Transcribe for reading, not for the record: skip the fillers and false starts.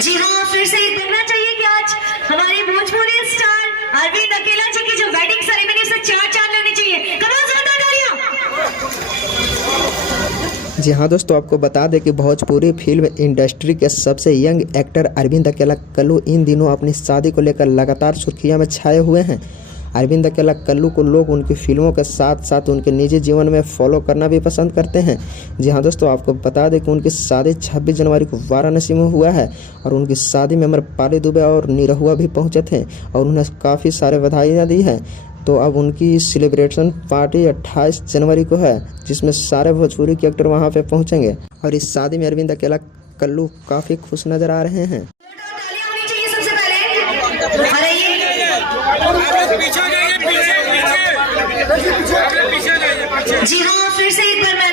जी हाँ, फिर से ये कहना चाहिए कि आज हमारे भोजपुरी स्टार अरविंद अकेला जी की जो वेडिंग सेरेमनी से चार चांद लेने चाहिए। कमाल, जोरदार तालियां। जी हाँ दोस्तों, आपको बता दें कि भोजपुरी फिल्म इंडस्ट्री के सबसे यंग एक्टर अरविंद अकेला कल्लू इन दिनों अपनी शादी को लेकर लगातार सुर्खियों में छाए हुए हैं। अरविंद अकेला कल्लू को लोग उनकी फिल्मों के साथ साथ उनके निजी जीवन में फॉलो करना भी पसंद करते हैं। जी हाँ दोस्तों, आपको बता दें कि उनकी शादी 26 जनवरी को वाराणसी में हुआ है और उनकी शादी में अम्रपाली दुबे और निरहुआ भी पहुंचे थे और उन्हें काफ़ी सारे बधाइयाँ दी हैं। तो अब उनकी सेलिब्रेशन पार्टी 28 जनवरी को है, जिसमें सारे भोजपुरी के एक्टर वहां पे पहुंचेंगे और इस शादी में अरविंद अकेला कल्लू काफ़ी खुश नज़र आ रहे हैं। तालियां होनी चाहिए सबसे पहले। अरे ये जी हाँ, फिर से एक बार मैं